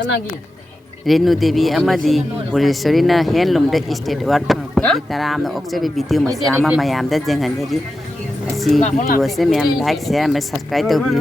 Renu Devi amadi Bojesori na handloom da state award phangpagi taram na okchabe video macha ama mayam da jenghanjari asi video se mayam like share and subscribe tawbiyu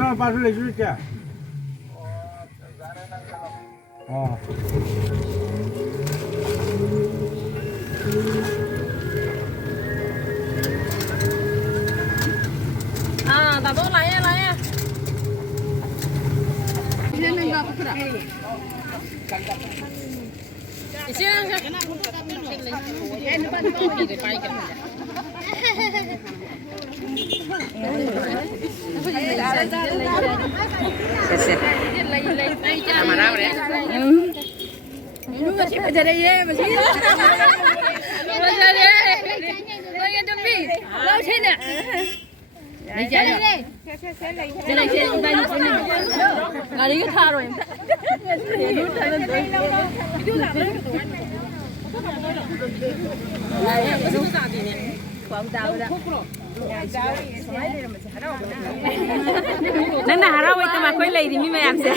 Tado lại. Nana harawa ito makoy lady mi mayam se.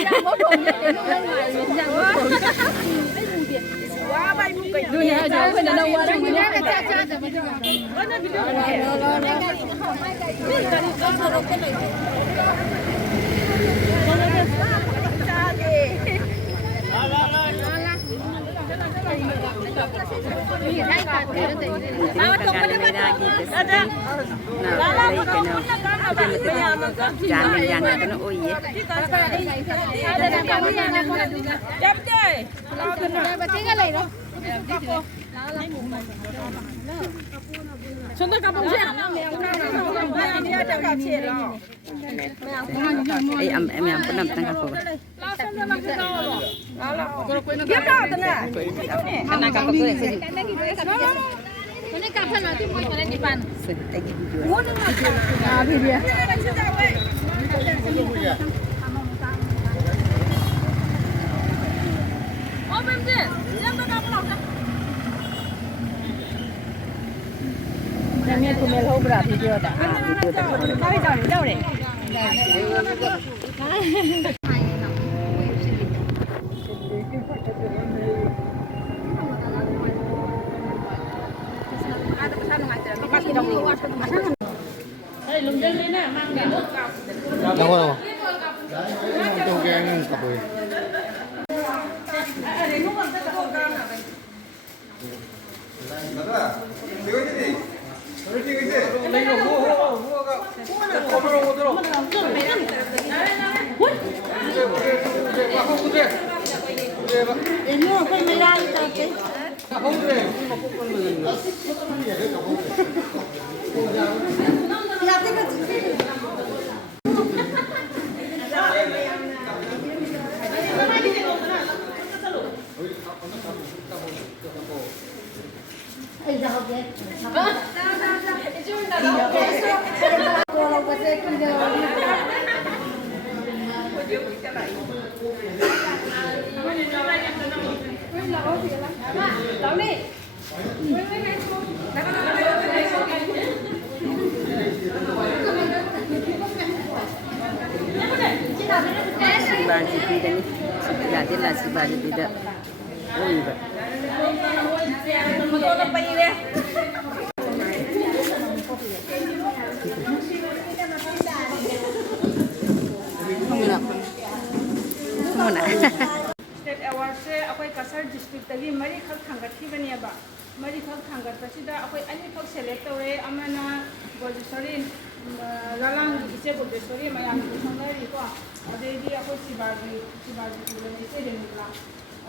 State Award se akwai kasar district tagi mari khak thangat khibani ba mari khak thangat pasida akwai ani khak select tawre amana Bojesori lalang ise Bojesori mayam thangari ko adedi akwai sibaji ni se denula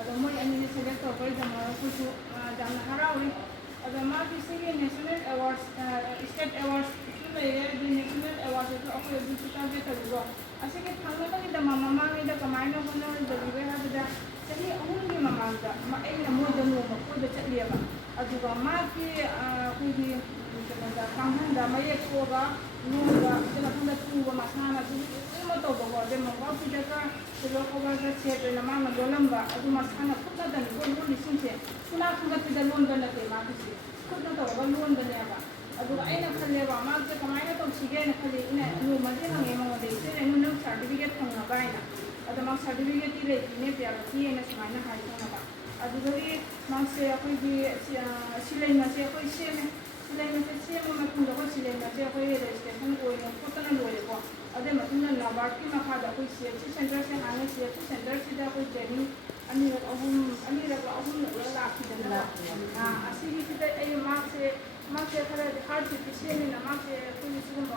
ado moi ani select tawre jama kuchu jam harawi ado ma ki se national awards state awards di national awards to akwai buta be tawo asike thangata ni da mama ma ni da kamaina hono da bibe ha da sahi ahungi mamanga ma aina mo da mo ko da chaliya aduga ma ki kudi da kanghan da mai ko ga no ga da tunda tu ba masana tu mo to ba de mo ba pi da ka lo ko ga che na ma ma dolamba adu masana kutta da ko no ni sunche suna kunga da lon da na te ma ki kutta to ba lon da ne ba aduga aina khalle ba ma ke kamaina to sige na khalle ina no ma de na nge ma de se no no certificate thanga ba ina ꯑꯗ ꯃꯥ ꯁꯥꯔꯇꯤꯐꯤꯀꯦꯠꯇꯤ ꯂꯩꯇꯦꯅꯦ ꯄꯤꯌꯥꯂꯛꯀꯤꯅ ꯁꯨꯃꯥꯏꯅ ꯍꯥꯏꯗꯣꯛꯅꯕ ꯑꯗꯨꯗꯒꯤ ꯃꯥꯁꯦ ꯑꯩꯈꯣꯏꯒꯤ ꯁꯤꯂꯩꯃꯁꯦ ꯑꯩꯈꯣꯏ ꯁꯦꯝꯃꯦ ꯁꯤꯂꯩꯃꯁꯦ ꯁꯦꯝꯕ ꯃꯇꯨꯡꯗ ꯑꯩꯈꯣꯏ ꯁꯤꯂꯩꯃꯁꯦ ꯑꯩꯈꯣꯏ ꯔꯦꯖꯤꯁꯇ꯭ꯔꯦꯁꯟ ꯑꯣꯏꯅ ꯈꯣꯠꯇꯅ ꯂꯣꯏꯔꯦꯀꯣ ꯑꯗꯨꯒꯤ ꯃꯇꯨꯡꯗ ꯅꯕꯥꯔꯠꯀꯤ ꯃꯈꯥꯗ ꯑꯩꯈꯣꯏ CFC ꯁꯦꯟꯇꯔꯁꯦ ꯍꯥꯟꯅ CFC ꯁꯦꯟꯇꯔꯁꯤꯗ ꯑꯩꯈꯣꯏ ꯇ꯭ꯔꯦꯅꯤꯡ ꯑꯅꯤꯔꯛ ꯑꯍꯨꯝꯂꯛ ꯂꯥꯛꯈꯤꯗꯅ ꯑꯁꯤꯒꯤꯁꯤꯗ ꯑꯩ ꯃꯥꯁꯦ ꯈꯔꯗꯤ ꯍꯥꯔꯠ ꯕꯤꯠꯇꯤ ꯁꯦꯝꯃꯤꯅ ꯃꯥꯁꯦ ꯑꯩꯈꯣꯏꯒꯤ ꯁꯤꯒꯨꯝꯕ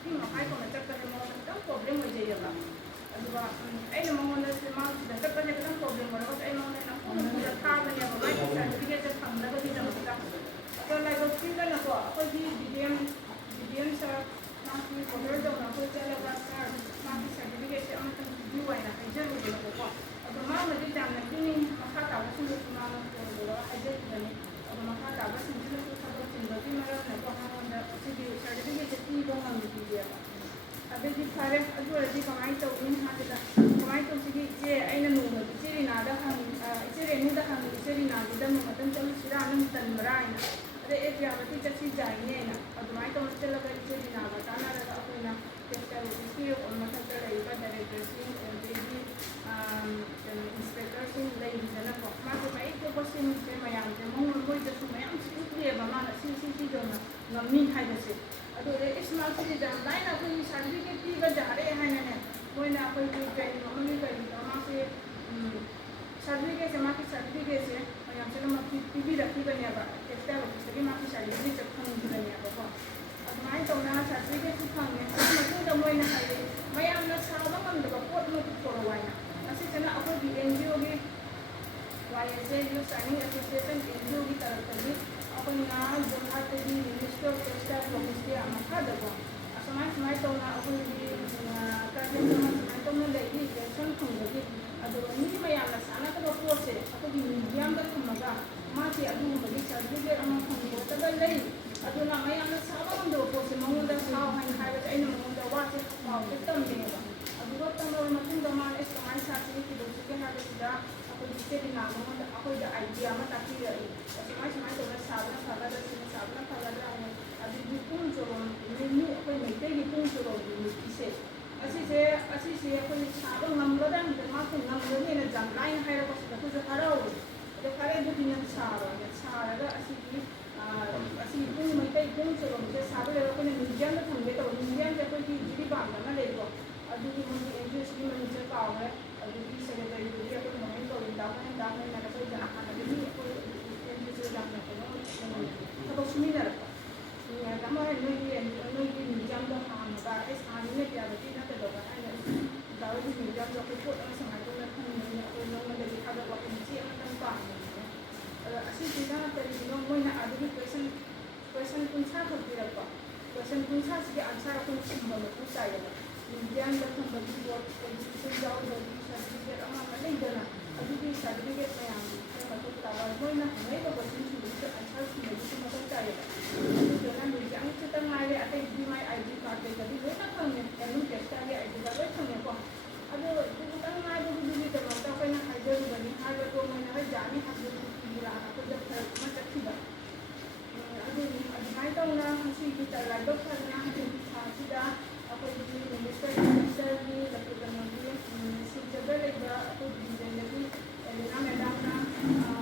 ꯐꯤ ꯃꯈꯥꯏ ꯀꯣꯟꯅ ꯆꯠꯄꯗ ꯃꯉꯣꯟꯗ ꯈꯤꯇꯪ ꯄ꯭ꯔꯣꯕ꯭ꯂꯦꯝ ꯑꯣꯏꯖꯩꯑꯕ ꯑꯗꯨꯒ ꯑꯩꯅ ꯃꯉꯣꯟꯗꯁꯦ ꯃꯥꯁꯤꯗ ꯆꯠꯄꯁꯦ ꯈꯤꯇꯪ ꯄ꯭ꯔꯣꯕ꯭ꯂꯦꯝ ꯑꯣꯏꯔꯒꯁꯨ ꯑꯩ ꯃꯉꯣꯟꯗ ꯅꯝꯐꯨꯗ ꯊꯥꯕꯅꯦꯕ ꯃꯥꯒꯤ ꯁꯥꯔꯇꯤꯐꯤꯀꯦꯠꯁꯦ ꯐꯪꯅꯕꯒꯤꯗꯃꯛꯇ ꯑꯗꯣ ꯂꯥꯏꯕꯛ ꯊꯤꯗꯅꯀꯣ ꯑꯩꯈꯣꯏꯒꯤ BDM ꯁꯥꯔ माकी ऑर्डर दौना कोई चलेगा सर माकी सर्टिफिकेट अमतन व्यू आइना हाइजरुबको अब मामदि जामना किनि मखा ताबसिंगु मा बोला हाइजरुबनि अब मखा ताबसिंगु थबक चिंबति मरना को हांदा सिदि सर्टिफिकेट तीबो ngam अबेदि फारे अदुरदि कमाई तौइन हाददा कमाई तौसिदि जे आइना नोंग इचेरिनादा हां इचेरेनुदा हां इचेरिनादा दम मतन चलुसिरा नम तनमराइना अरे एक यावती चची जाइनेना अदुमाई तो चलगा इचेरिनादा तानादा अखोइना टेक्सटाइल ऑफिसकी और मथक्ता लैबा डायरेक्टरसिंग एमपीडी इंस्पेक्टरसिंग लैबिदना को माके माई को बसिंग से मयाम से मोंग मोइ जसु मयाम सिक्लिएबा माना सी दोना ngami हाइदसे अदुरे इसमा सिदि जाम लाइना कोइ सर्टिफिकेट पीबा जारे हाइनाने मोइना कोइ ट्रेनिंग अमनि करि मासे सर्टिफिकेट से माके सर्टिफिकेट से मयाम से माके पीबी रखिबनेबा टेक्सटाइल ऑफिसकी माके सर्टिफिकेट चखंगिबनेबा को अदुमाइ तौना सर्टिफिकेट फंगे मतुंदा मोइना हाइदे मयामना साबा ngамदबा पोट मु पोरवाइना असितना अखोइ NGO गी YSA Youth Signing Association NGO गी तरफदि अखोइना जोहातदि मिनिस्टर ऑफ टेक्सटाइल ऑफिसकी अमखादबो समाय तौना अखोइगी कार्य समाय तौना लेगी इलेक्शन खुंबगी अदो नि मयामना सानातबा पोसे अखोइगी म्यूजियम दा थमगा मासे अदुगुबगी सर्टिफिकेट अमा खुंबोतबा लई अदुना मयामना साबा ngамदबा पोसे मंगोंदा साव हाइन हाइबा अइना मंगोंदा वासे पाउ तमदेबा अदुगा तमर मतुंदा मान एस समाय साथि की दोसिके हाबसिदा अखोइगी सेदिना मंगोंदा अखोइदा आइडिया मा ताकिरई समाय तौना साबना फगदा है अदुगी पुंग जोम मेनु अखोइ मेतेगी पुंग जोम मिसे असिसे अखोइ साबा ngамगदा मासे ngамगनेना जामलाइन हाइरबसिदा कुजु हराउ अदे फारे दुदिना सारागा असिगी पुंग मेतै पुंग जोम से साबले अखोइ म्यूजियम दा थंगे तो म्यूजियम से अखोइ जिरि बांगा मा लेबो अदुगी मुनि एनजीओसी मैनेजर कावरे अदुगी सेक्रेटरी दुगी अखोइ ममिन तो दामन ना अखोइ जना हानदि अखोइ एनजीओसी जामना को थबक सुमिनारपा तमा नोइगी म्यूजियम दा हांगा एस हानिने प्याबति नतदोगा हाइना दावदि म्यूजियम दा अखोइ पोट अमा समाइतोना खननि अखोइ नोंगदि खादा वाकिंची अमतन पाने असिदिना तरिनो मोइना अदुगी क्वेश्चन कुंसा खपिरपा क्वेश्चन कुंसा सिगे आंसर अखोइ सिम्बा मतु चाइबा म्यूजियम दा थंबदि बोर्ड एग्जीबिशन जाउदि सर्टिफिकेट अमा लेदना अदुगी सर्टिफिकेट मयाम मतु तावा मोइना हंगैबा क्वेश्चन सिगे आंसर सिम्बदि मतु चाइबा अदुना म्यूजियम चितन माइले अतै माइ आईडी कार्ड लेदि लोइना खंगे एनु टेक्सटाइल आईडी कार्ड लोइ खंगे को अदु चितन माइले दुगी तमता कोइना हाइजरुबनि हाइबा तो मोइना है जानि हाबु किरा अखोइ फरक मा चखिबा अदुनि अदुमाइ तौना हसिगी तलाइबा फरना हसिगी थासिदा अखोइगी मिनिस्टर टेक्सटाइलगी लपुतनगी सिजदा लेबा अखोइगी जेनगी एलिना मैडमना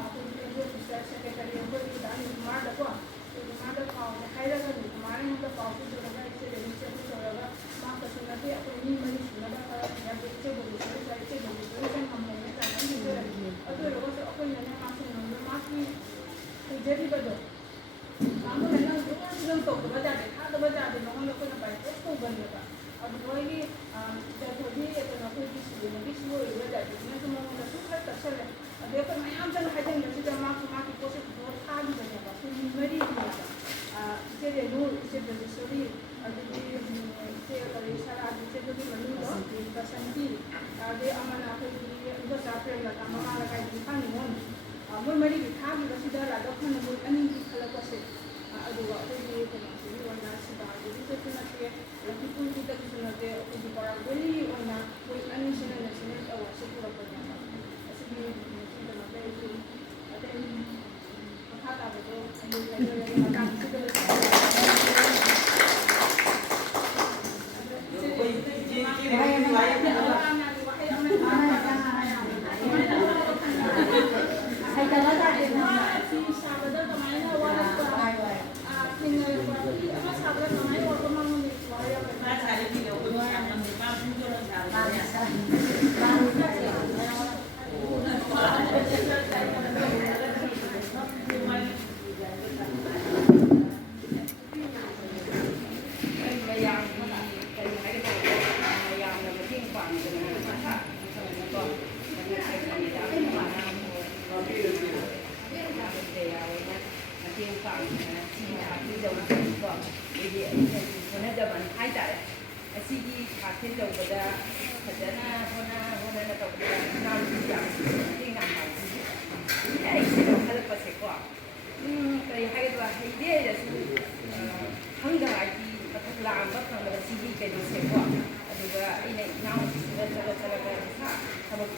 अखोइगी एनजीओ ऑफिसर सेक्रेटरी अखोइगी दानि कुमारदको कुमारदा पाउ हाइरगा कुमारन दा पाउ जोरगा इसे रेजिस्टर जोरगा मा कसुनते अखोइगी मनि सुनदा फरा या बेचे बोलिसोरी साइते बोलिसोरी सन हमने तान हिजरा अदु रोगो अखोइना ने मासे नंबर मासी जरिबदो आमो लेना जों तो बजादे खाद बजादे नंगो कोना पाइ तो बनेबा अब कोई जथोदी एतना कोई किसी वो बजादे ने तो मंगो सुखर तसले अब ये पर मयाम जन हाइजन ने सिदा माकी पोसे बहुत खाद बनेबा तो मेमोरी इसे रेनू इसे बोजेसोरी अदुगी इसे करे सारा इसे तो मनुदो बसंती आदे अमना कोई इबो चापेल लता ममा लगा दिखानी मोन मोर मरी थागी बसिदा ला दखन मोर अनि खलकसे अदुगा अखोइगी कोनासी वना सिदा दुगी चतुनते लकिपुल की सुनते अखोइगी परागली वना कोइ अनि सिना नेशनल अवार्ड से पूरा पड़ना असिगी सिदा मते सु अते मखा ताबो अनि लाइब्रेरी मका सिदा कोइ जी ที่เราจะพัฒนาคนนั้นเราต้องนำทุกอย่างที่นำมาที่ไอ้ที่เราให้เราเสกว่าก็ให้เราให้เดียร์สิทั้งการที่พัฒนาแบบนั้นเราสิ่งที่เป็นเสกว่าดูว่าไอ้เนี่ยน้ำสิ่งที่เราจะทำทำแบบ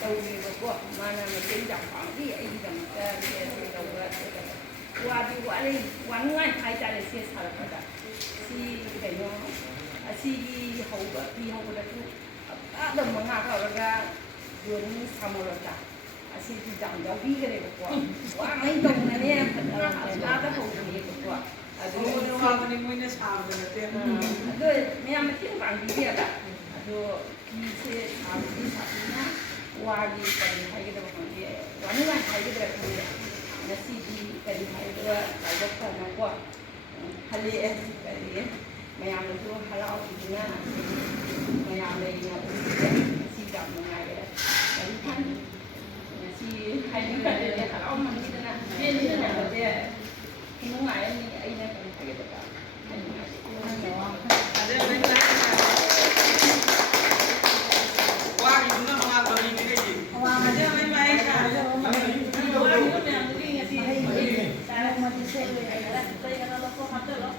ตัวมีแบบว่ามันเป็นจากฝั่งที่ไอ้ที่เราจะเราว่าดีกว่าเลยวันง่ายใครจะเลยเสียสละก็ได้ที่เป็นว่าที่เขาแบบที่เขาแบบเดิมงานเขาแล้วก็เดือนทำอะไรกันที่จังเราวิ่งกันเลยกว่าว่าไม่ตรงนะเนี่ยเราก็ถูกนี้กว่าดูว่ามันไม่ได้ชาวเลยเนี่ยด้วยไม่ยามที่ฝั่งที่เดียวกันดูที่เชื่อชาวที่ชาวนะว่าดีกันใครก็ได้ฝั่งที่วันนี้ใครก็ได้ฝั่งที่นะที่ดีกันใครก็ได้ใครก็ได้มากกว่าทะเลกันเนี่ยไม่ยามเราดูฮาลาลที่นั่นไม่ยามเลยเนี่ยที่จับยังไงเลยแต่ท่านที่ให้ดูกันเนี่ยฮาลาลมันที่นั่นเนี่ยนี่เนี่ยเราเนี่ยมึงไงนี่ไอ้เนี่ยเป็นใครก็ได้ไอ้เนี่ยเรื่องไม่ได้ว่าอยู่นั่นมาตอนนี้ไม่ได้ยินว่าเรื่องไม่ไปค่ะว่าอยู่นั่นเนี่ยนี่ไงที่ให้แต่มันจะเซ็งเลยไอ้นั่นตัวเองเราก็ทำได้หรอ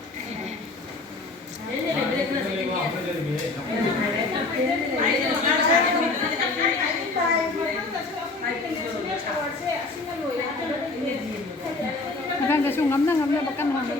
Kan ka sungam na ngam na bakan hang na.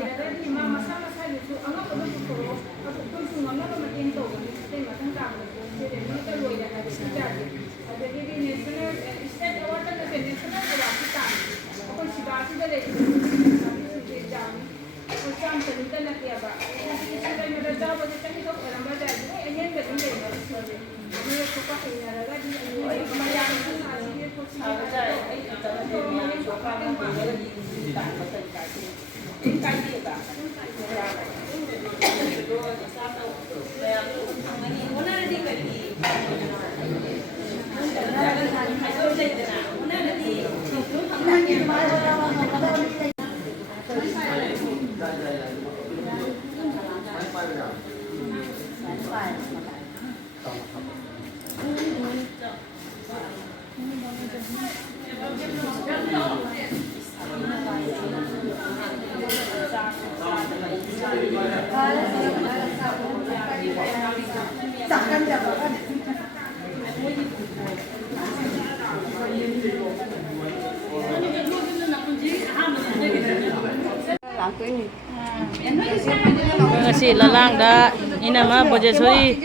Ngasi lalang dah ini mah Bojesori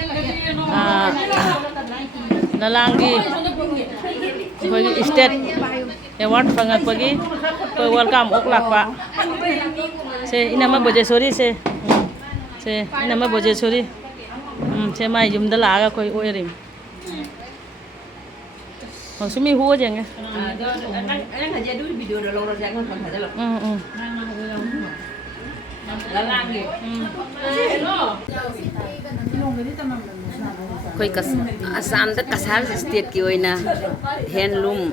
lalang di bagi state award fangakpa gi welcome oklak pak se ini mah Bojesori se ini mah Bojesori se mai jum dah laga koi oirim maksudnya hu aja nggak? Anh aja dulu video udah lorong jangan kan aja loh. Lalang gitu. Koi Assam dah kasar state ki oina handloom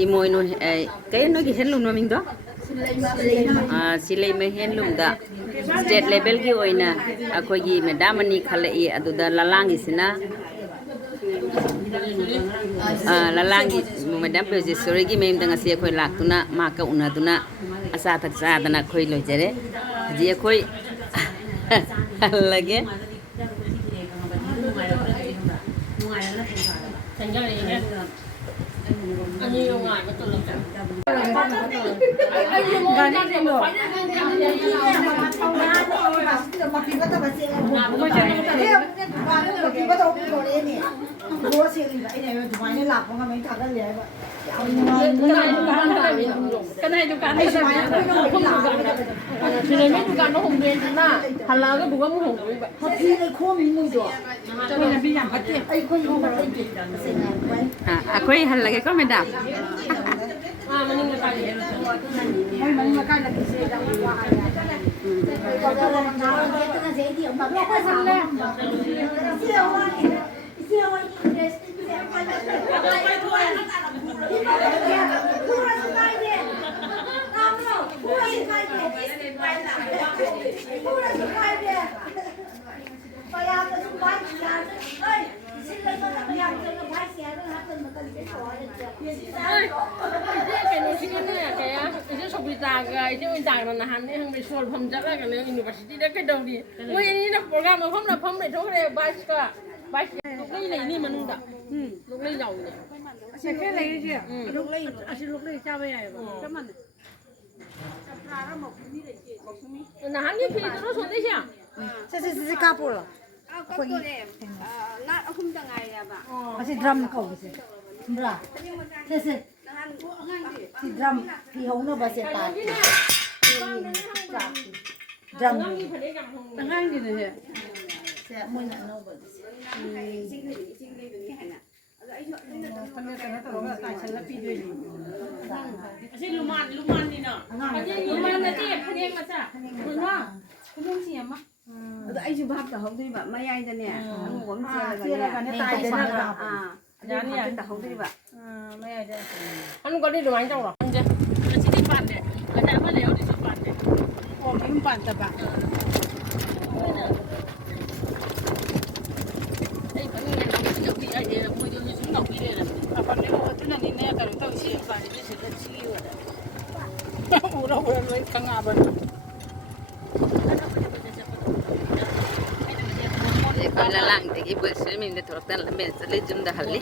imoino kayak no ki handloom noming do? Silai me handloom da state level ki oina aku ki medamani khale I adu da lalang isina. Lalangi madam Bojesori gi mem danga sia khoi lak tuna ma ka una tuna asa thak sa dana khoi lo jare ji khoi lage Ani yung ngai betul lah. Cái này dukan này không dukan. Thì này mấy dukan nó hùng đen na. Hàn lao cái bùa nó hùng vậy. Thật sự là khó mình mua rồi. Cho nên bây giờ phát triển. Ai khôi không phải cái gì. khoi hal lage ko madam Mending ngekai. Mình mà cái là cái gì đâu qua ai. Còn cái là nó cái là dễ hiểu mà nó có sao đâu. Siêu ơi. Siêu ơi. Hãy subscribe cho kênh Ghiền Mì Gõ để không bỏ lỡ những video hấp dẫn. Kaya sini kaya itu sobita ga itu undang na han ni hang sol pham jala ga le university da ke dong di wo ini na program pham na pham le thok le bas ka bas lok le ni manung da lok le yaw ni ဆက်ခဲလေးကြီးလုတ်လေးအရှိလုတ်လေးချပေးရပါတမန် na han ni phi to so de sia 是卡布了，那空的哎呀吧，而且 drum 够不是，是不是？这是 drum 皮红的不是打，drum တဟန်းကြီးနေတယ် 是没那弄不是。 အစီလူမနီနော်အကြီးလူမနဲ့တည်းခနေမစားဘုရားခနေစီမ အဲ့ဒီဘာတော့ဟုတ်တယ်ဗျမရိုင်းတဲ့နဲ့我们接了个呢，大一点的啊，ညာနေရ 这ဟုတ်တယ်ဗျ မရတဲ့အနုကလေးလိုင်းကြောက်တော့အစီတိပတ်တယ်အတားမလေးဟုတ်တယ်ပတ်တယ် ဟောဒီမပန်တပါ အဲ့ဘာနေရတော့ဒီအဲ့ဒီမွေးကြည့်စုံတော့ပြီးတယ် အပန်လေးကိုတနည်းနဲ့ကတော့ရှိပါတယ်ဒီစက်ချီရတယ်ဟိုတော့ဝယ်လိုက်ခငါပါ Koi la lang tegi Bojesori min de torok tan la men sale jum da halli